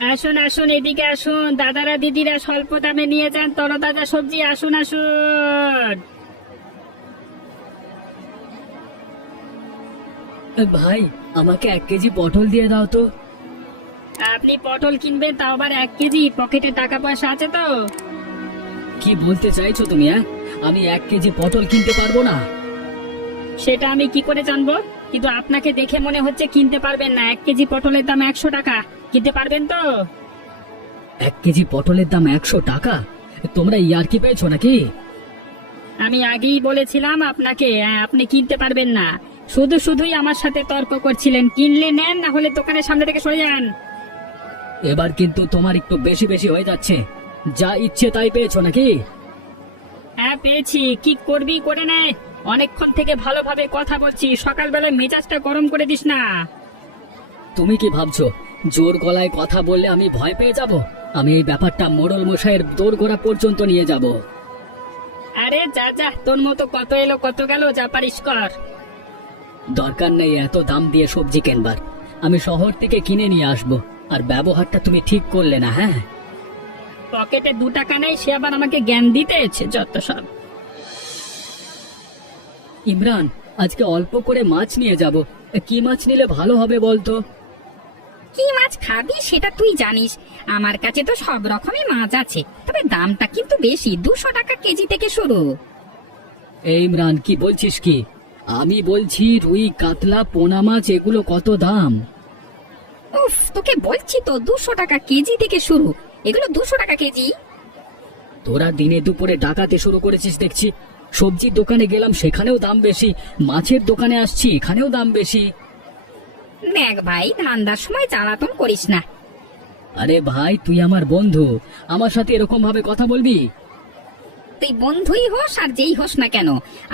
আসুন আসুন, এদিকে আসুন, দাদারা দিদিরা স্বল্প দামে নিয়ে যান তরতাজা সবজি। আসুন আসুন। ভাই, আমাকে 1 কেজি পটল দিয়ে দাও তো। আপনি পটল কিনবেন, তাও আবার 1 কেজি? পকেটে টাকা পয়সা আছে তো? কি বলতে চাইছো তুমি? আমি 1 কেজি পটল কিনতে পারবো না। সেটা আমি কি করে জানবো? কিন্তু আপনাকে দেখে মনে হচ্ছে কিনতে পারবেন না। 1 কেজি পটলের দাম 100 টাকা। কিনতে পারবেন তো? 1 কেজি পটলের দাম 100 টাকা? তোমরা ইয়ার্কি পেয়েছো নাকি? আমি আগেই বলেছিলাম আপনাকে, আপনি কিনতে পারবেন না। শুধু শুধুই আমার সাথে তর্ক করছিলেন। কিনলে নেন, না হলে দোকানের সামনে থেকে সরে যান। এবার কিন্তু তোমার একটু বেশি বেশি হয়ে যাচ্ছে। যা ইচ্ছে তাই পেয়েছো নাকি? হ্যাঁ পেয়েছি। কি করবি করে নে। অনেকক্ষণ থেকে ভালোভাবে কথা বলছি, সকালবেলায় মেজাজটা গরম করে দিস না। তুমি কি ভাবছো জোর গলায় কথা বললে আমি ভয় পেয়ে যাব? আমি এই ব্যাপারটা মোড়ল মশাইয়ের দোরগোড়া পর্যন্ত নিয়ে যাব। আরে যা যা, তোর মতো কত এলো কত গেল, যা পারিস কর। দরকার নেই এত দাম দিয়ে সবজি কেনবার। আমি শহর থেকে কিনে নিয়ে আসবো। আর ব্যবহারটা তুমি ঠিক করলে না। হ্যাঁ, পকেটে 2 টাকা নেই, সে আবার আমাকে জ্ঞান দিতে এসেছে, যত সব। ইমরান, আজকে অল্প করে মাছ নিয়ে যাব। কি মাছ নিলে ভালো হবে বলতো? কি মাছ খাবি সেটা তুই জানিস। আমার কাছে তো সব রকমই মাছ আছে, তবে দামটা কিন্তু বেশি। 200 টাকা কেজি থেকে শুরু। এই ইমরান, কি বলছিস কি? আমি বলছি রুই, কাতলা, পোনা মাছ এগুলো কত দাম? উফ, তোকে বলছি তো 200 টাকা কেজি থেকে শুরু। এগুলো 200 টাকা কেজি। তোরা দিনে দুপুরে ডাকাতে শুরু করেছিস দেখছি। সবজির দোকানে গেলাম, সেখানেও দাম বেশি। মাছের দোকানে আসছি, এখানেও দাম বেশি। দেখ ভাই, ধান্দার সময় জ্বালাতন করিস না। আরে ভাই, তুই আমার বন্ধু, আমার সাথে এরকম ভাবে কথা বলবি? তুই বন্ধুই হোস আর যেই হোস না কেন,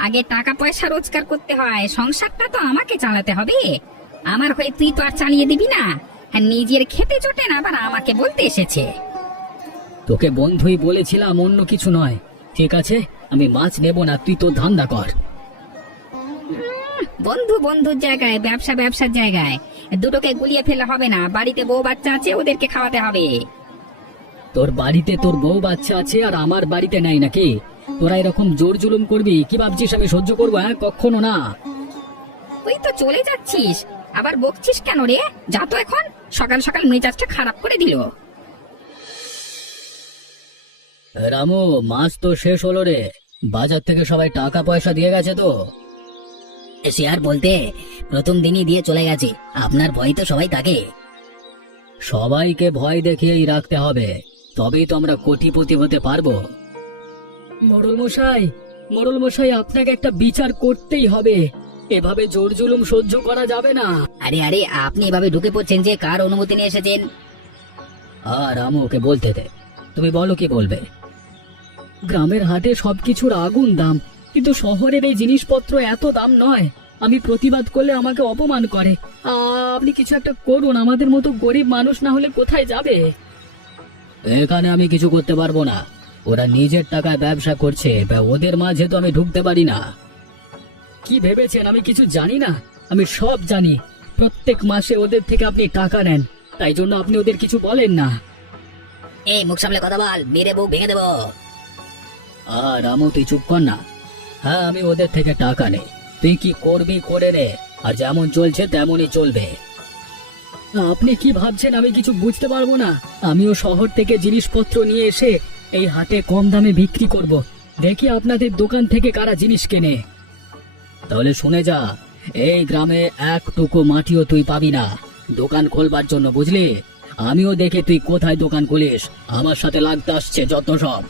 আগে টাকা পয়সা রোজগার করতে হয়। সংসারটা তো আমাকে চালাতে হবে। আমার হয়ে তুই তো আর চালিয়ে দিবি না। আর নিজের খেতে জোটে না, আবার আমাকে বলতে এসেছে। তোকে বন্ধুই বলেছিলাম, অন্য কিছু নয়। ঠিক আছে, আমি মাছ নেব না, তুই তো ধান্দা কর। বন্ধু বন্ধুর জায়গায়, ব্যবসা ব্যবসার জায়গায়। দুটোকে গুলিয়ে ফেলে হবে না। বাড়িতে বউ বাচ্চা আছে, ওদেরকে খাওয়াতে হবে। তোর বাড়িতে তোর বউ বাচ্চা আছে আর আমার বাড়িতে নাই নাকি? তোরা এরকম জোর জুলুম করবি? কি ভাবছিস আমি সহ্য করবো? কখনো না। তুই তো চলে যাচ্ছিস, আবার বকছিস কেন রে? যা তো এখন। সকাল সকাল মেজাজটা খারাপ করে দিল। রামু, মাছ তো শেষ হলো রে। বাজার থেকে সবাই টাকা পয়সা দিয়ে গেছে তো? সে আর বলতে, প্রথম দিনই দিয়ে চলে গেছে। আপনার ভয় তো সবাই থাকে। সবাইকে ভয় দেখিয়েই রাখতে হবে, তবেই তো আমরা কোটিপতি হতে পারবো। মোড়ল মশাই, মোড়ল মশাই, আপনাকে একটা বিচার করতেই হবে। এভাবে জোর জুলুম সহ্য করা যাবে না। আরে আরে, আপনি এভাবে ঢুকে পড়ছেন যে? কার অনুমতি নিয়ে এসেছেন? আর ওকে বলতে দে। তুমি বলো, কি বলবে? গ্রামের হাটে সবকিছুর আগুন দাম, কিন্তু শহরের এই জিনিসপত্র এত দাম নয়। আমি প্রতিবাদ করলে আমাকে অপমান করে। আপনি কিছু একটা করুন, আমাদের মতো গরিব মানুষ না হলে কোথায় যাবে? এখানে আমি কিছু করতে পারবো না। ওরা নিজের টাকায় ব্যবসা করছে, ওদের মাঝে তো আমি ঢুকতে পারি না। কি ভেবেছেন আমি কিছু জানি না? আমি সব জানি। প্রত্যেক মাসে ওদের থেকে আপনি টাকা নেন, তাই জন্য আপনি ওদের কিছু বলেন না। এই, মুখ সামলে কথা বল, মেরে বউ ভেঙে দেবো। আর রামু, তুই চুপ কর না। হ্যাঁ, আমি ওদের থেকে টাকা নেই। তুই কি করবি করে নে, আর যেমন চলছে তেমনই চলবে। আপনি কি ভাবছেন আমি কিছু বুঝতে পারবো না? আমিও শহর থেকে জিনিসপত্র নিয়ে এসে এই হাটে কম দামে বিক্রি করব। দেখি আপনাদের দোকান থেকে কারা জিনিস কেনে। তাহলে শুনে যা, এই গ্রামে একটুকু মাটিও তুই পাবি না দোকান খোলবার জন্য, বুঝলি? আমিও দেখে তুই কোথায় দোকান খুলিস। আমার সাথে লাগতে আসছে যত সব।